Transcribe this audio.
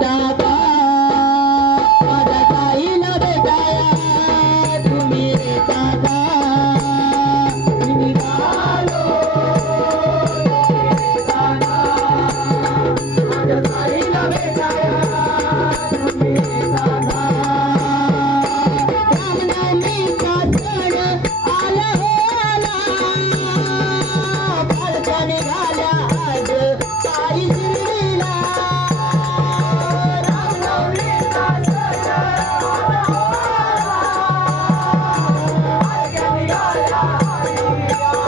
Dada Yeah.